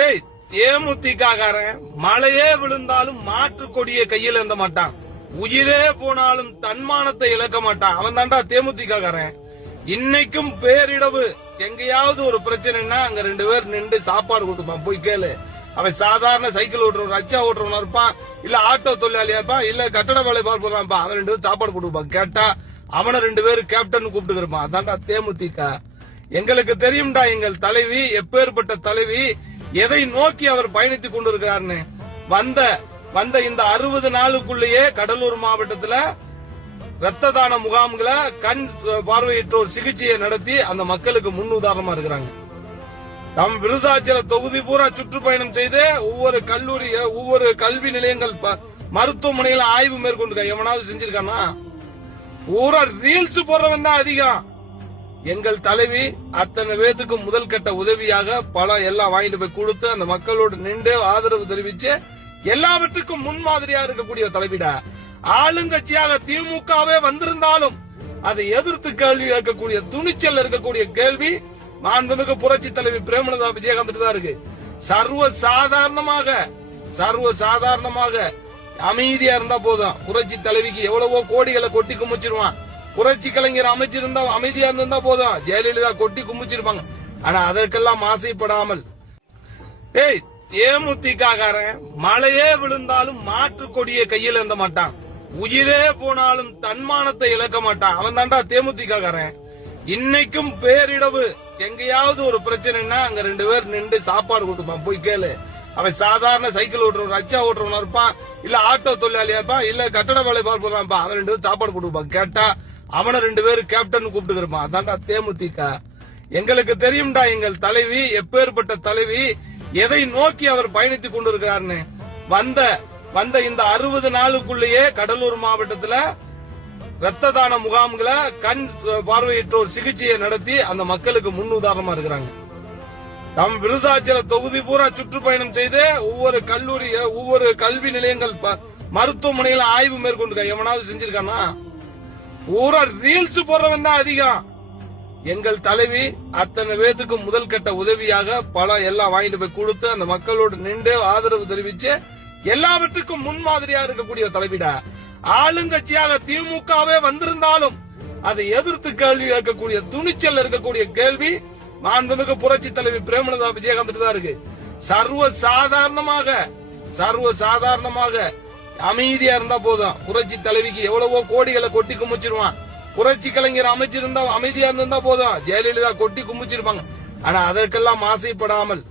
ஏய், தேமுதிகாரன் மழையே விழுந்தாலும் மாற்று கொடியை கையில் ஏந்த மாட்டான். உயிரே போனாலும் தன்மானத்தை இழக்க மாட்டான். அவன் தாண்டா தேமுதிகாரன். இன்னைக்கும் பேரிடவு எங்கேயாவது ஒரு பிரச்சனைனா அங்க 2 பேர் நின்று சாப்பாடு கொடுப்பான். போய் கேளு. அவன் சாதாரண சைக்கிள் ஓட்டுறவன், ரச்சா ஓட்டுறவனா இருப்பான், இல்ல ஆட்டோ தொழிலாளியா இருப்பான், இல்ல கட்டட வேலை பார்ப்பான். அவன் 2 பேரும் சாப்பாடு கொடுப்பான். கேட்டா அவனை 2 பேரும் கேப்டன் கூப்பிட்டு இருப்பான். அதான்டா தேமுதிக. எங்களுக்கு தெரியும்டா எங்கள் தலைவி எப்பேற்பட்ட தலைவி, எதை நோக்கி அவர் பயணித்துக் கொண்டிருக்கிறார்னு. வந்த இந்த 60 நாளுக்குள்ளேயே கடலூர் மாவட்டத்துல ரத்த தான முகாம்களை கண் பார்வையிட்டோர் சிகிச்சையை நடத்தி அந்த மக்களுக்கு முன் உதாரணமா இருக்கிறாங்க. நம் விருதாச்சல தொகுதி பூரா சுற்றுப்பயணம் செய்து ஒவ்வொரு கல்லூரி, ஒவ்வொரு கல்வி நிலையங்கள், மருத்துவமனைகளை ஆய்வு மேற்கொண்டு எவனாவது செஞ்சிருக்கானா? பூரா ரீல்ஸ் போடுறவன் தான் அதிகம். எங்கள் தலைவி அத்தனை பேத்துக்கு முதல் கட்ட உதவியாக பணம் எல்லாம் வாங்கிட்டு போய் கொடுத்து அந்த மக்களோடு நின்று ஆதரவு தெரிவிச்சு எல்லாவற்றுக்கும் முன்மாதிரியா இருக்கக்கூடிய தலைவிட ஆளுங்கட்சியாக திமுகவே வந்திருந்தாலும் அதை எதிர்த்து கேள்வி கேட்கக்கூடிய துணிச்சல் இருக்கக்கூடிய கேள்வி மாண்புமிகு புரட்சி தலைவி பிரேமலதா விஜயகாந்த் தான் இருக்கு. சர்வ சாதாரணமாக அமைதியா இருந்தா போதும். புரட்சி தலைவிக்கு எவ்வளவோ கோடிகளை கொட்டி குமிச்சிருவான். புரட்சி கலைஞர் அமைச்சிருந்தா அமைதியா இருந்தா போதும். ஜெயலலிதா கொட்டி குமிச்சிருப்பாங்க. ஆனா அதற்கெல்லாம் ஆசைப்படாமல் ஏய், தேமுதிகாரன் மழையே விழுந்தாலும் மாற்று கொடியை கையில் ஏந்த மாட்டான். உயிரே போனாலும் தன்மானத்தை இழக்க மாட்டான். அவன் தாண்டா தேமுதிகாரன். இன்னைக்கும் பேரிடவு எங்கேயாவது ஒரு பிரச்சனைனா அங்க 2 பேர் நின்று சாப்பாடு கொடுப்பான். போய் கேளு. அவன் சாதாரண சைக்கிள் ஓட்டுறவன், ரச்சா ஓட்டுறவனா இருப்பான், இல்ல ஆட்டோ தொழிலாளியா இருப்பான், இல்ல கட்டட வேலை பார்ப்பான். அவன் 2 பேரும் சாப்பாடு கொடுப்பான். கேட்டா அவனை 2 பேரும் கேப்டன் கூப்பிட்டு இருப்பான். அதான்டா தேமுதிக. எங்களுக்கு தெரியும்டா எங்கள் தலைவி எப்பேற்பட்ட தலைவி, எதை நோக்கி அவர் பயணித்துக் கொண்டிருக்கிறார்னு. வந்த இந்த 60 நாளுக்குள்ளேயே கடலூர் மாவட்டத்துல ரத்த தான முகாம்களை கண் பார்வையிட்டோர் சிகிச்சையை நடத்தி அந்த மக்களுக்கு முன் உதாரணமா இருக்கிறாங்க. நம் விருதாச்சல தொகுதி பூரா சுற்றுப்பயணம் செய்து ஒவ்வொரு கல்லூரி, ஒவ்வொரு கல்வி நிலையங்கள், மருத்துவமனைகளை ஆய்வு மேற்கொண்டு எவனாவது செஞ்சிருக்கானா? பூரா ரீல்ஸ் போடுறவன் தான் அதிகம். எங்கள் தலைவி அத்தனை பேத்துக்கு முதல் கட்ட உதவியாக பணம் எல்லாம் வாங்கிட்டு போய் கொடுத்து அந்த மக்களோடு நின்று ஆதரவு தெரிவிச்சு எல்லாவற்றுக்கும் முன்மாதிரியா இருக்கக்கூடிய தலைவிட ஆளுங்கட்சியாக திமுகவே வந்திருந்தாலும் அதை எதிர்த்து கேள்வி கேட்கக்கூடிய துணிச்சல் இருக்கக்கூடிய கேள்வி மாண்புமிகு புரட்சி தலைவி பிரேமலதா விஜயகாந்த் தான் இருக்கு. சர்வ சாதாரணமாக அமைதியா இருந்தா போதும். புரட்சி தலைவிக்கு எவ்வளவோ கோடிகளை கொட்டி குமிச்சிருவான். புரட்சி கலைஞர் அமைச்சிருந்தா அமைதியா இருந்தா போதும். ஜெயலலிதா கொட்டி குமிச்சிருப்பாங்க. ஆனா அதற்கெல்லாம் ஆசைப்படாமல்